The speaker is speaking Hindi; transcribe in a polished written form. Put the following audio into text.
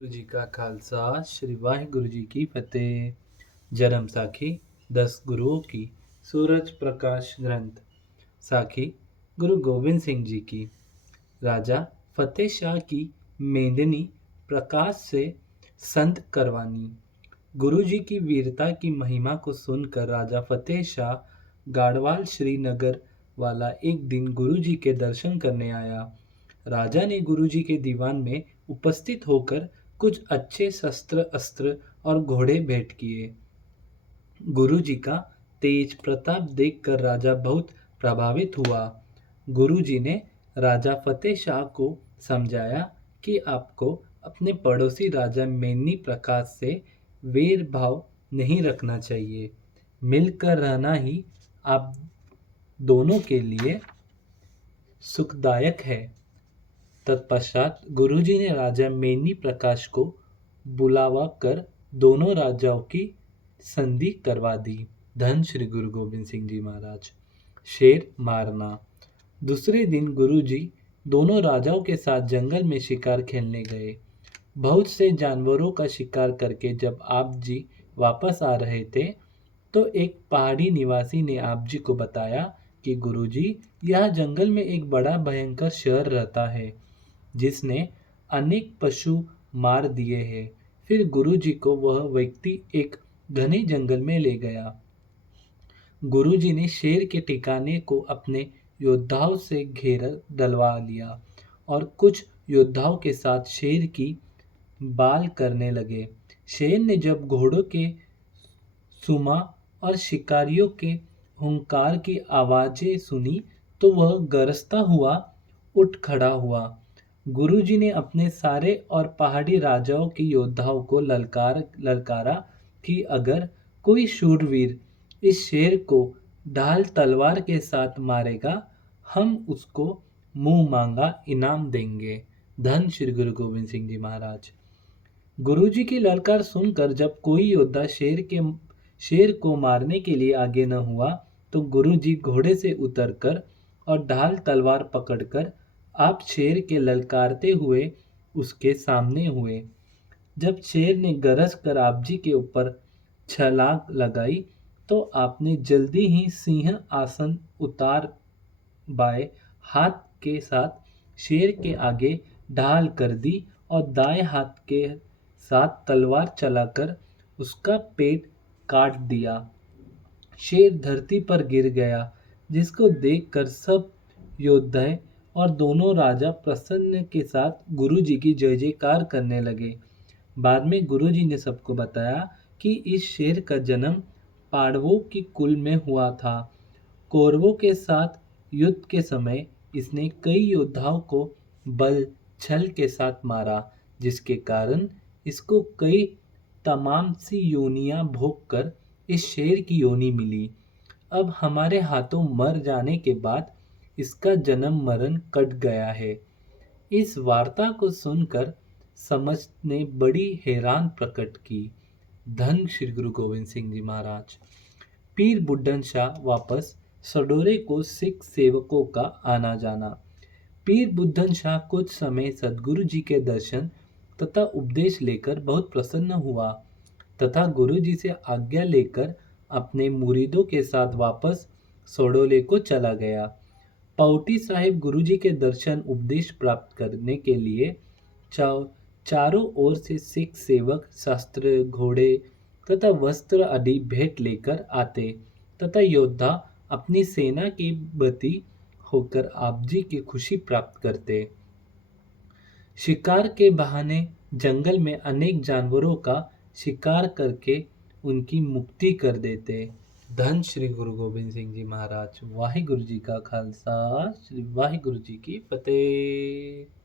गुरु जी का खालसा श्री वाहिगुरु जी की फतेह। जन्म साखी 10 गुरुओं की। सूरज प्रकाश ग्रंथ। साखी गुरु गोविंद सिंह जी की। राजा फतेह शाह की मेंदनी प्रकाश से संत करवानी। गुरु जी की वीरता की महिमा को सुनकर राजा फतेह शाह गाड़वाल श्रीनगर वाला एक दिन गुरु जी के दर्शन करने आया। राजा ने गुरु जी के दीवान में उपस्थित होकर कुछ अच्छे शस्त्र अस्त्र और घोड़े भेंट किए। गुरु जी का तेज प्रताप देखकर राजा बहुत प्रभावित हुआ। गुरु जी ने राजा फतेह शाह को समझाया कि आपको अपने पड़ोसी राजा मेनी प्रकाश से वैर भाव नहीं रखना चाहिए। मिलकर रहना ही आप दोनों के लिए सुखदायक है। तत्पश्चात गुरुजी ने राजा मेनी प्रकाश को बुलावा कर दोनों राजाओं की संधि करवा दी। धन श्री गुरु गोविंद सिंह जी महाराज। शेर मारना। दूसरे दिन गुरुजी दोनों राजाओं के साथ जंगल में शिकार खेलने गए। बहुत से जानवरों का शिकार करके जब आप जी वापस आ रहे थे तो एक पहाड़ी निवासी ने आप जी को बताया कि गुरुजी, यह जंगल में एक बड़ा भयंकर शेर रहता है जिसने अनेक पशु मार दिए हैं। फिर गुरुजी को वह व्यक्ति एक घने जंगल में ले गया। गुरुजी ने शेर के ठिकाने को अपने योद्धाओं से घेर डलवा लिया और कुछ योद्धाओं के साथ शेर की बाल करने लगे। शेर ने जब घोड़ों के सुमा और शिकारियों के हुंकार की आवाजें सुनी तो वह गरजता हुआ उठ खड़ा हुआ। गुरुजी ने अपने सारे और पहाड़ी राजाओं के योद्धाओं को ललकारा कि अगर कोई शूरवीर इस शेर को ढाल तलवार के साथ मारेगा, हम उसको मुंह मांगा इनाम देंगे। धन श्री गुरु गोविंद सिंह जी महाराज। गुरुजी की ललकार सुनकर जब कोई योद्धा शेर को मारने के लिए आगे न हुआ तो गुरुजी घोड़े से उतरकर और ढाल तलवार पकड़कर आप शेर के ललकारते हुए उसके सामने हुए। जब शेर ने गरज कर आप जी के ऊपर छलांग लगाई तो आपने जल्दी ही सिंह आसन उतार बाएं हाथ के साथ शेर के आगे ढाल कर दी और दाएं हाथ के साथ तलवार चलाकर उसका पेट काट दिया। शेर धरती पर गिर गया, जिसको देखकर सब योद्धा और दोनों राजा प्रसन्न के साथ गुरु जी की जय जयकार करने लगे। बाद में गुरु जी ने सबको बताया कि इस शेर का जन्म पांडवों की कुल में हुआ था। कौरवों के साथ युद्ध के समय इसने कई योद्धाओं को बल छल के साथ मारा, जिसके कारण इसको कई तमाम सी योनियां भोग कर इस शेर की योनि मिली। अब हमारे हाथों मर जाने के बाद इसका जन्म मरण कट गया है। इस वार्ता को सुनकर समझ ने बड़ी हैरान प्रकट की। धन श्री गुरु गोविंद सिंह जी महाराज। पीर बुड्ढन शाह वापस सडोरे को सिख सेवकों का आना जाना। पीर बुड्ढन शाह कुछ समय सदगुरु जी के दर्शन तथा उपदेश लेकर बहुत प्रसन्न हुआ तथा गुरु जी से आज्ञा लेकर अपने मुरीदों के साथ वापस सडोले को चला गया। पाउटी साहिब गुरु जी के दर्शन उपदेश प्राप्त करने के लिए चारों ओर से सिख सेवक शस्त्र घोड़े तथा वस्त्र आदि भेंट लेकर आते तथा योद्धा अपनी सेना की बती होकर आप जी की खुशी प्राप्त करते। शिकार के बहाने जंगल में अनेक जानवरों का शिकार करके उनकी मुक्ति कर देते। धन श्री गुरु गोबिंद सिंह जी महाराज। वाहिगुरु जी का खालसा श्री वाहिगुरु जी की फतेह।